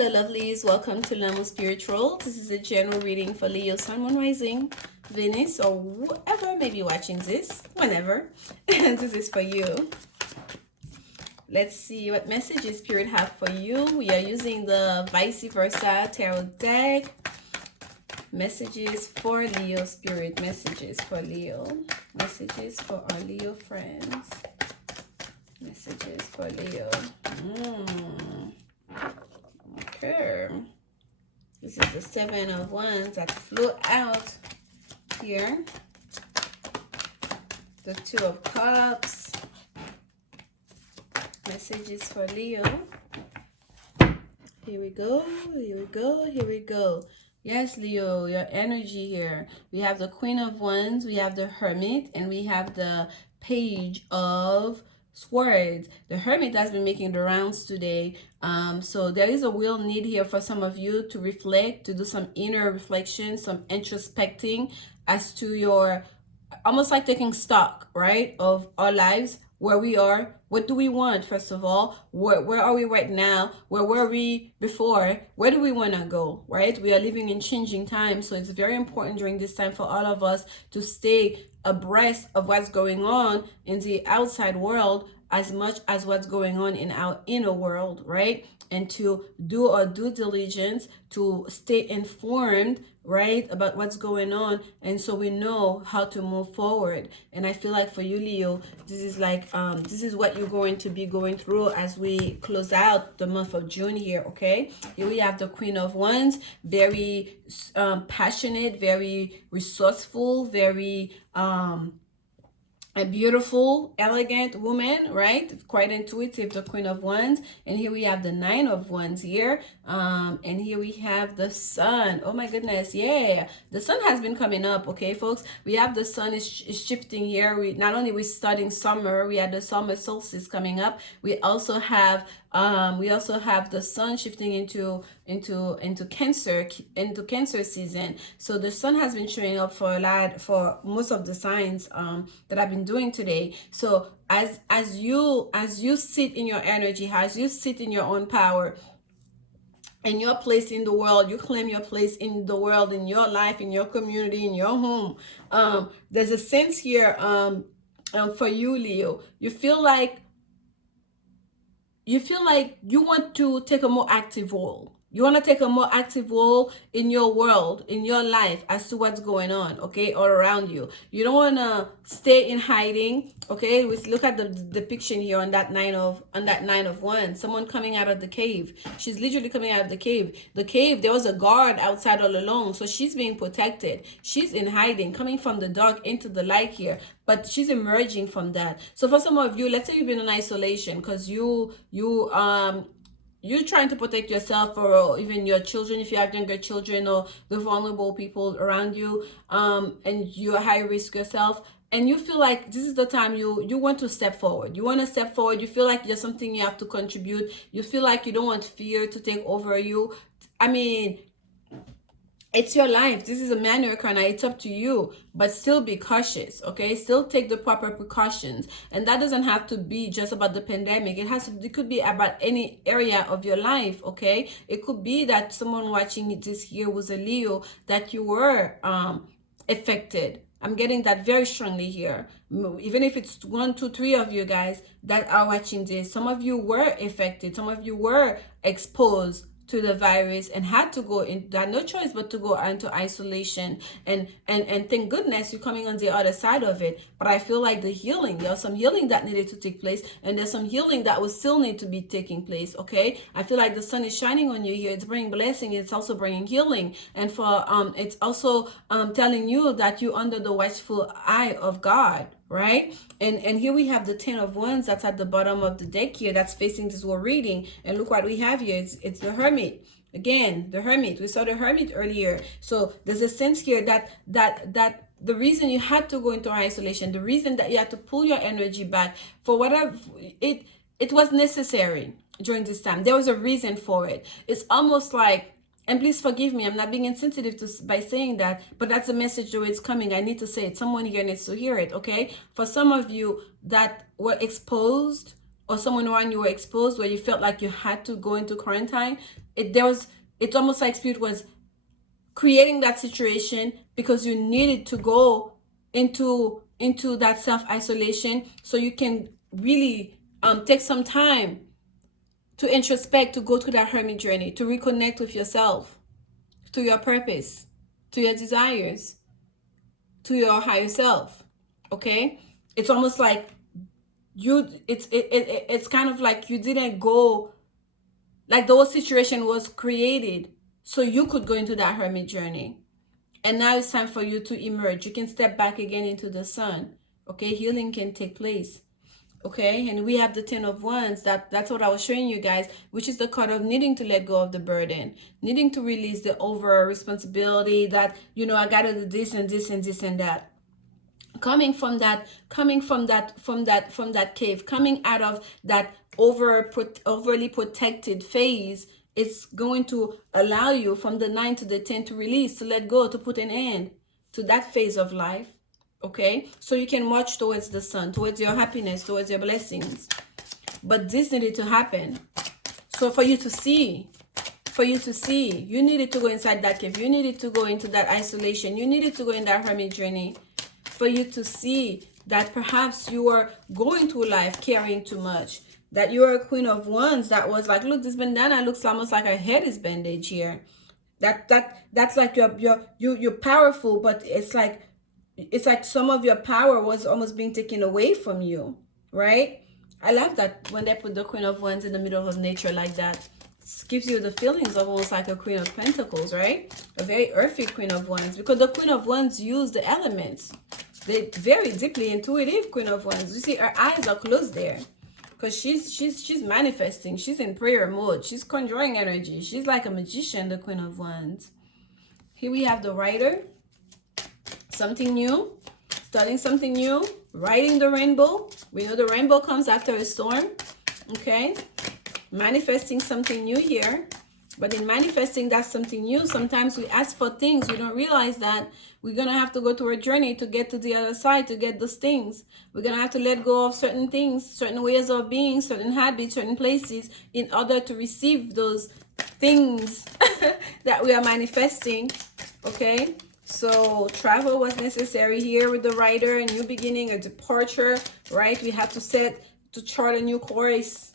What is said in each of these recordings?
Hello lovelies, welcome to Lanmou Spiritual. This is a general reading for Leo, Sun, Moon, Rising, Venus, or whoever may be watching this, whenever. And this is for you. Let's see what messages Spirit have for you. We are using the Vice Versa Tarot deck. Messages for Leo, Spirit, messages for Leo. Messages for our Leo friends. Messages for Leo. Okay. This is the Seven of Wands that flew out here. The Two of Cups. Messages for Leo. Here we go. Here we go. Here we go. Yes, Leo, your energy here. We have the Queen of Wands, we have the Hermit, and we have the Page of Swords. The Hermit has been making the rounds today. So there is a real need here for some of you to reflect, to do some inner reflection, some introspecting as to your, almost like taking stock, right, of our lives, where we are. What do we want, first of all? Where are we right now? Where were we before? Where do we want to go, right? We are living in changing times, so it's very important during this time for all of us to stay abreast of what's going on in the outside world as much as what's going on in our inner world, right? And to do our due diligence, to stay informed, right, about what's going on, and so we know how to move forward. And I feel like for you, Leo, this is like this is what you're going to be going through as we close out the month of June here. Okay, here we have the Queen of Wands, very passionate, very resourceful, very a beautiful, elegant woman, right? Quite intuitive, the Queen of Wands. And here we have the Nine of Wands here. And here we have the Sun. Oh my goodness, yeah. The Sun has been coming up, okay, folks? We have the Sun is shifting here. Not only we're starting summer, we had the summer solstice coming up. We also have the Sun shifting into Cancer season. So the Sun has been showing up for most of the signs that I've been doing today. So as you sit in your energy, as you sit in your own power and your place in the world, you claim your place in the world, in your life, in your community, in your home. There's a sense here for you, Leo. You feel like you want to take a more active role. You want to take a more active role in your world, in your life, as to what's going on, okay, all around you. You don't want to stay in hiding, okay? We look at the depiction here on that Nine of Wands. Someone coming out of the cave. She's literally coming out of the cave. The cave, there was a guard outside all along, so she's being protected. She's in hiding, coming from the dark into the light here, but she's emerging from that. So for some of you, let's say you've been in isolation because you're trying to protect yourself or even your children, if you have younger children or the vulnerable people around you, and you're high risk yourself, and you feel like this is the time you want to step forward. You want to step forward. You feel like there's something you have to contribute. You feel like you don't want fear to take over you. I mean, it's your life. This is a man arcana. It's up to you, but still be cautious, okay? Still take the proper precautions. And that doesn't have to be just about the pandemic. It could be about any area of your life, okay? It could be that someone watching this here was a Leo, that you were affected. I'm getting that very strongly here. Even if it's 1, 2, 3 of you guys that are watching this, some of you were affected. Some of you were exposed to the virus and had to go in, had no choice but to go into isolation, and thank goodness you're coming on the other side of it. But I feel like the healing, there's some healing that needed to take place, and there's some healing that will still need to be taking place, okay? I feel like the sun is shining on you here. It's bringing blessing. It's also bringing healing, and for it's also telling you that you're under the watchful eye of God, right? And here we have the Ten of Wands that's at the bottom of the deck here, that's facing this whole reading. And look what we have here. It's the Hermit. Again, the Hermit. We saw the Hermit earlier. So there's a sense here that the reason you had to go into isolation, the reason that you had to pull your energy back, for whatever, it was necessary during this time. There was a reason for it. It's almost like, and please forgive me, I'm not being insensitive by saying that, but that's the message, the way it's coming. I need to say it. Someone here needs to hear it, okay? For some of you that were exposed or someone around you were exposed, where you felt like you had to go into quarantine, it's almost like spirit was creating that situation because you needed to go into that self-isolation, so you can really take some time to introspect, to go through that hermit journey, to reconnect with yourself, to your purpose, to your desires, to your higher self. Okay, it's almost like it's kind of like you didn't go, like the whole situation was created so you could go into that hermit journey, and now it's time for you to emerge. You can step back again into the sun. Okay, healing can take place. Okay, and we have the 10 of Wands. That's what I was showing you guys, which is the card of needing to let go of the burden, needing to release the over responsibility that, I gotta do this and this and this and that. Coming from that cave, coming out of that overly protected phase, it's going to allow you from the 9 to the 10 to release, to let go, to put an end to that phase of life. Okay, so you can march towards the sun, towards your happiness, towards your blessings. But this needed to happen. So for you to see, you needed to go inside that cave. You needed to go into that isolation. You needed to go in that hermit journey for you to see that perhaps you are going through life carrying too much. That you are a Queen of Wands that was like, look, this bandana looks almost like her head is bandaged here. That's like you're powerful, but it's like some of your power was almost being taken away from you, right? I love that when they put the Queen of Wands in the middle of nature like that. It gives you the feelings of almost like a Queen of Pentacles, right? A very earthy Queen of Wands, because the Queen of Wands use the elements. They're very deeply intuitive Queen of Wands. You see, her eyes are closed there because she's manifesting. She's in prayer mode. She's conjuring energy. She's like a magician, the Queen of Wands. Here we have the Rider. Something new, starting something new, riding the rainbow. We know the rainbow comes after a storm. Okay, manifesting something new here. But in manifesting that something new, sometimes we ask for things. We don't realize that we're going to have to go through a journey to get to the other side, to get those things. We're going to have to let go of certain things, certain ways of being, certain habits, certain places, in order to receive those things that we are manifesting. Okay, so travel was necessary here with the Rider, a new beginning, a departure, right? We have to chart a new course.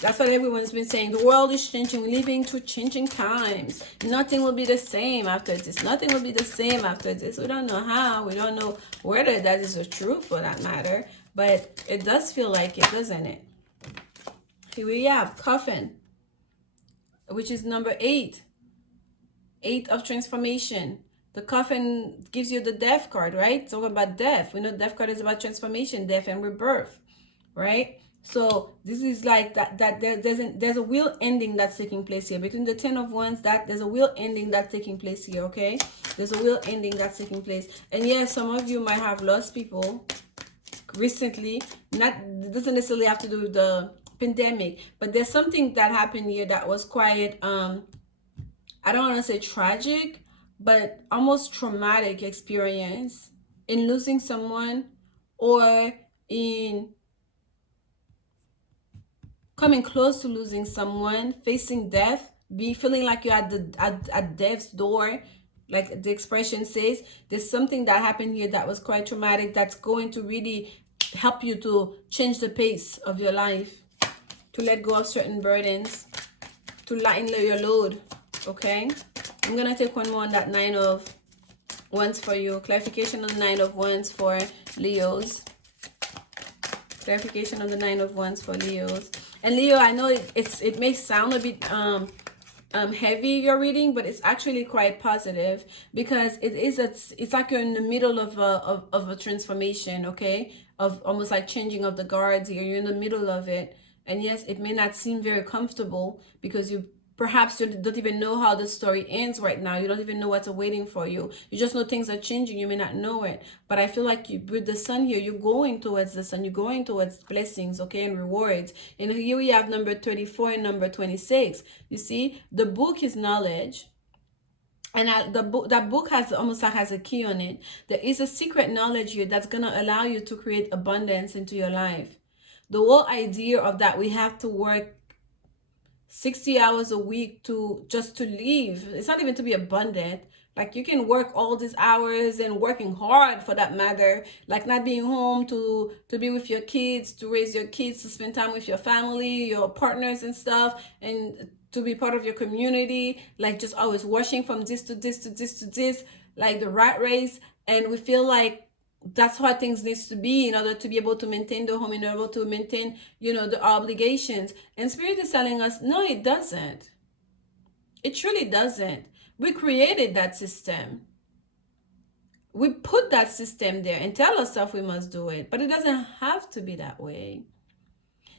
That's what everyone's been saying. The world is changing. We're living through changing times. Nothing will be the same after this. Nothing will be the same after this. We don't know how. We don't know whether that is the truth for that matter. But it does feel like it, doesn't it? Here we have Coffin, which is number 8. 8 of transformation. The Coffin gives you the Death card, right? It's all about death. We know Death card is about transformation, death, and rebirth, right? So this is like that there's a real ending that's taking place here. Between the 10 of Wands, there's a real ending that's taking place here, okay? There's a real ending that's taking place. And yes, some of you might have lost people recently. It doesn't necessarily have to do with the pandemic, but there's something that happened here that was quite I don't want to say tragic, but almost traumatic experience in losing someone, or in coming close to losing someone, facing death, feeling like you're at death's door, like the expression says. There's something that happened here that was quite traumatic, that's going to really help you to change the pace of your life, to let go of certain burdens, to lighten your load. Okay, I'm gonna take one more on that 9 of Wands for you. Clarification on the 9 of Wands for Leos. Clarification on the 9 of Wands for Leos. And Leo, I know it may sound a bit heavy, your reading, but it's actually quite positive, because it's like you're in the middle of a transformation, okay, of almost like changing of the guards here. You're in the middle of it, and yes, it may not seem very comfortable, because perhaps you don't even know how the story ends right now. You don't even know what's awaiting for you. You just know things are changing. You may not know it. But I feel like with the sun here, you're going towards the sun. You're going towards blessings, okay, and rewards. And here we have number 34 and number 26. You see, the book is knowledge. And that book has almost like has a key on it. There is a secret knowledge here that's going to allow you to create abundance into your life. the whole idea of that we have to work 60 hours a week to just to live. It's not even to be abundant. Like you can work all these hours and working hard for that matter, like not being home to be with your kids, to raise your kids, to spend time with your family, your partners and stuff, and to be part of your community, like just always rushing from this to this to this to this, like the rat race. And we feel like that's how things needs to be in order to be able to maintain the home, in order to maintain, the obligations. And spirit is telling us, no, it doesn't. It truly doesn't. We created that system. We put that system there and tell ourselves we must do it, but it doesn't have to be that way.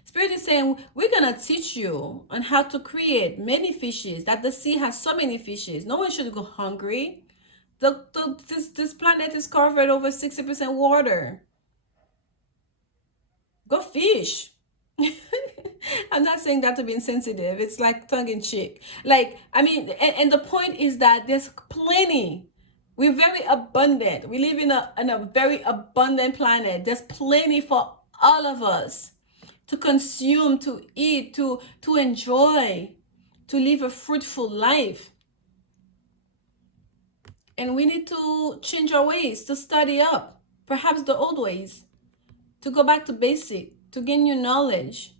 Spirit is saying, we're going to teach you on how to create many fishes, that the sea has so many fishes. No one should go hungry. This planet is covered over 60% water. Go fish. I'm not saying that to be insensitive. It's like tongue in cheek. Like, I mean, and the point is that there's plenty. We're very abundant. We live in a very abundant planet. There's plenty for all of us to consume, to eat, to enjoy, to live a fruitful life. And we need to change our ways, to study up, perhaps the old ways, to go back to basic, to gain new knowledge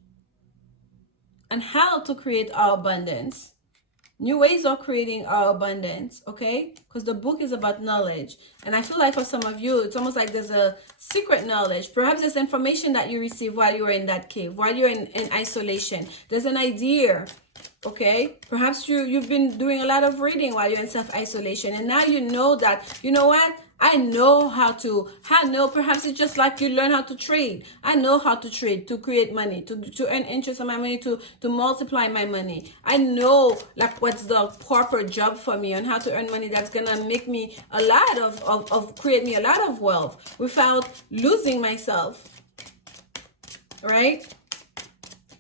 and how to create our abundance. New ways of creating our abundance, okay? Because the book is about knowledge. And I feel like for some of you, it's almost like there's a secret knowledge. Perhaps there's information that you receive while you were in that cave, while you're in isolation. There's an idea, okay? Perhaps you've been doing a lot of reading while you're in self-isolation. And now you know that, you know what? I know perhaps it's just like you learn how to trade. I know how to trade, to create money, to earn interest on my money, to multiply my money. I know like what's the proper job for me and how to earn money that's gonna make me a lot of create me a lot of wealth without losing myself. Right?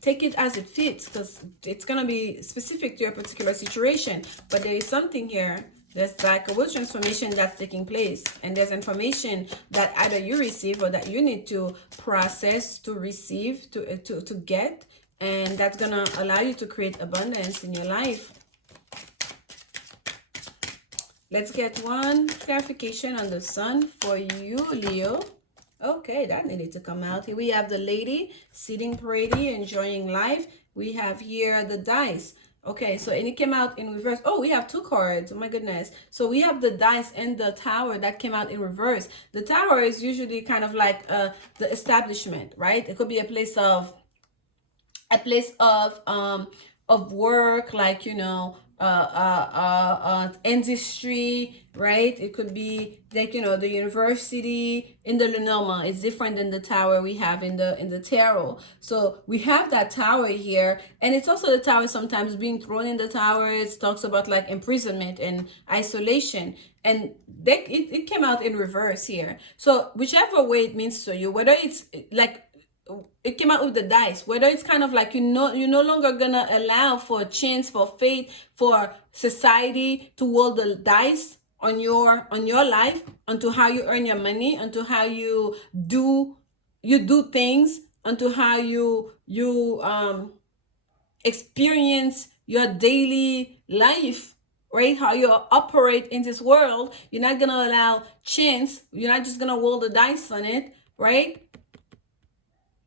Take it as it fits, because it's gonna be specific to your particular situation. But there is something here. There's like a will transformation that's taking place, and there's information that either you receive or that you need to process, to receive, to get, and that's gonna allow you to create abundance in your life. Let's get one clarification on the sun for you, Leo. Okay, that needed to come out. Here we have the lady sitting pretty, enjoying life. We have here the dice. Okay, so and it came out in reverse. Oh, we have two cards. Oh my goodness. So we have the dice and the tower that came out in reverse. The tower is usually kind of like the establishment, right? It could be a place of work, like, industry, right? It could be like, the university. In the Lenormand, it's different than the tower we have in the tarot. So we have that tower here, and it's also the tower sometimes being thrown in the tower. It talks about like imprisonment and isolation, and it came out in reverse here. So whichever way it means to you, whether it's like it came out with the dice, whether it's kind of like you're no longer gonna allow for chance, for fate, for society to roll the dice on your life, onto how you earn your money, onto how you do things, onto how you experience your daily life, right? How you operate in this world. You're not gonna allow chance. You're not just gonna roll the dice on it, right?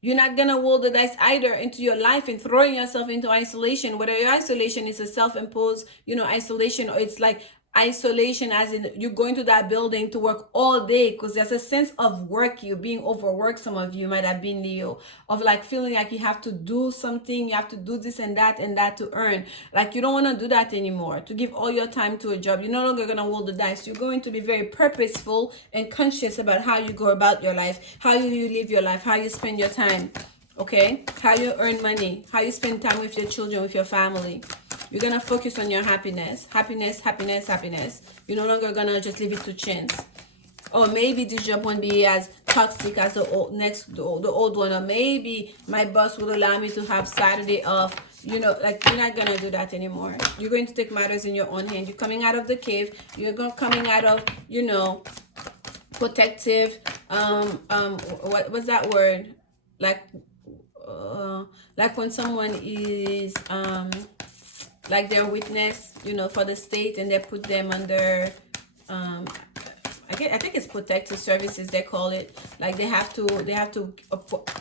You're not going to roll the dice either into your life and throwing yourself into isolation, whether your isolation is a self-imposed, isolation, or it's like isolation as in you're going to that building to work all day, because there's a sense of work, you being overworked. Some of you might have been, Leo, of like feeling like you have to do something, you have to do this and that to earn. Like you don't want to do that anymore, to give all your time to a job. You're no longer going to roll the dice. You're going to be very purposeful and conscious about how you go about your life, how you live your life, how you spend your time, okay? How you earn money, how you spend time with your children, with your family. You're going to focus on your happiness. Happiness, happiness, happiness. You're no longer going to just leave it to chance. Or maybe this job won't be as toxic as the old one. Or maybe my boss would allow me to have Saturday off. Like you're not going to do that anymore. You're going to take matters in your own hand. You're coming out of the cave. You're coming out of, protective, what was that word? Like, like when someone is like their witness, you know, for the state, and they put them under I think it's protective services they call it. Like they have to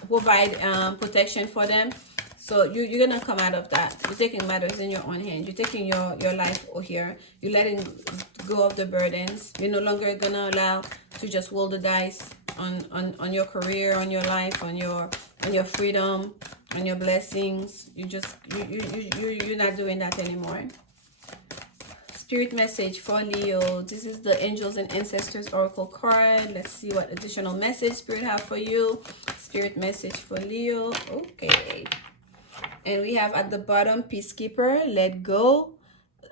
provide protection for them. So you're gonna come out of that. You're taking matters in your own hand. You're taking your life here. You're letting go of the burdens. You're no longer gonna allow to just roll the dice on your career, on your life, on your freedom, on your blessings. You're not doing that anymore. Spirit message for Leo. This is the Angels and Ancestors Oracle card. Let's see what additional message Spirit have for you. Spirit message for Leo. Okay. And we have at the bottom, Peacekeeper. Let go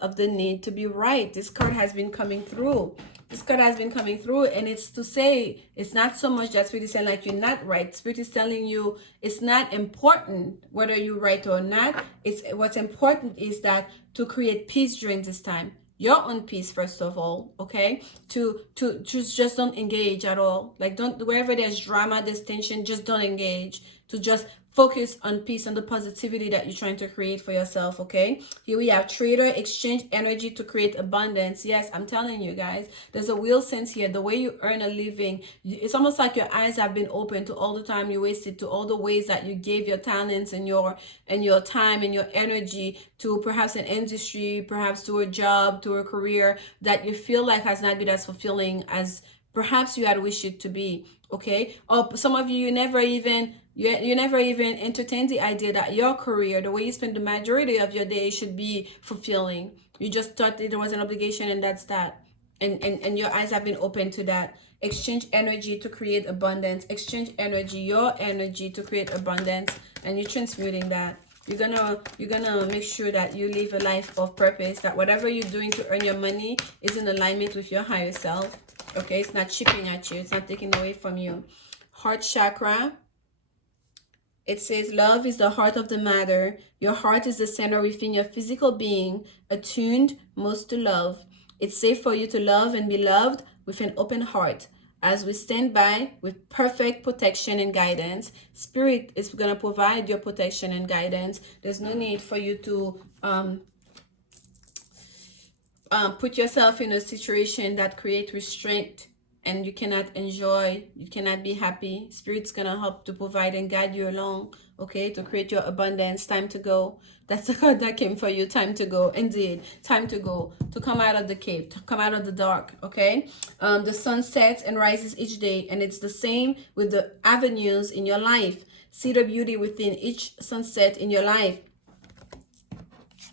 of the need to be right. This card has been coming through. This card has been coming through, and it's to say, it's not so much that Spirit is saying like you're not right. Spirit is telling you it's not important whether you're right or not. It's what's important is that to create peace during this time. Your own peace, first of all, okay? To just don't engage at all. Like, don't, wherever there's drama, there's tension, just don't engage. To just focus on peace and the positivity that you're trying to create for yourself, okay? Here we have Trader, exchange energy to create abundance. Yes, I'm telling you guys, there's a real sense here. The way you earn a living, it's almost like your eyes have been open to all the time you wasted, to all the ways that you gave your talents and your time and your energy to perhaps an industry, perhaps to a job, to a career that you feel like has not been as fulfilling as perhaps you had wished it to be, okay? Or some of you never even entertained the idea that your career, the way you spend the majority of your day, should be fulfilling. You just thought that there was an obligation, and that's that. And your eyes have been open to that. Exchange energy to create abundance. Exchange energy, your energy, to create abundance, and you're transmuting that. You're gonna make sure that you live a life of purpose, that whatever you're doing to earn your money is in alignment with your higher self. Okay, it's not chipping at you, it's not taking away from you. Heart chakra. It says, love is the heart of the matter. Your heart is the center within your physical being, attuned most to love. It's safe for you to love and be loved with an open heart. As we stand by with perfect protection and guidance, Spirit is going to provide your protection and guidance. There's no need for you to put yourself in a situation that creates restraint and you cannot enjoy, you cannot be happy. Spirit's gonna help to provide and guide you along, okay, to create your abundance. Time to go. That's the card that came for you. Time to go. Indeed, time to go, to come out of the cave, to come out of the dark, okay? The sun sets and rises each day, and it's the same with the avenues in your life. See the beauty within each sunset in your life.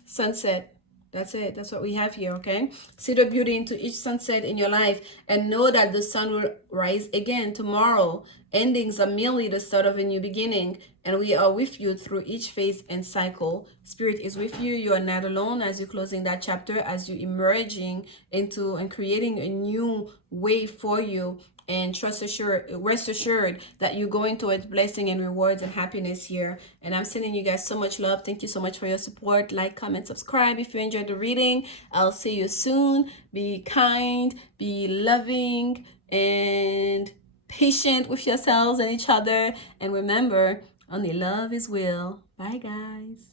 Sunset. That's it. That's what we have here, okay? See the beauty into each sunset in your life, and know that the sun will rise again tomorrow. Endings are merely the start of a new beginning, and we are with you through each phase and cycle. Spirit is with you. You are not alone as you're closing that chapter, as you're emerging into and creating a new way for you. And rest assured that you're going towards blessing and rewards and happiness here. And I'm sending you guys so much love. Thank you so much for your support. Like, comment, subscribe if you enjoyed the reading. I'll see you soon. Be kind, be loving, and patient with yourselves and each other. And remember, only love is will. Bye, guys.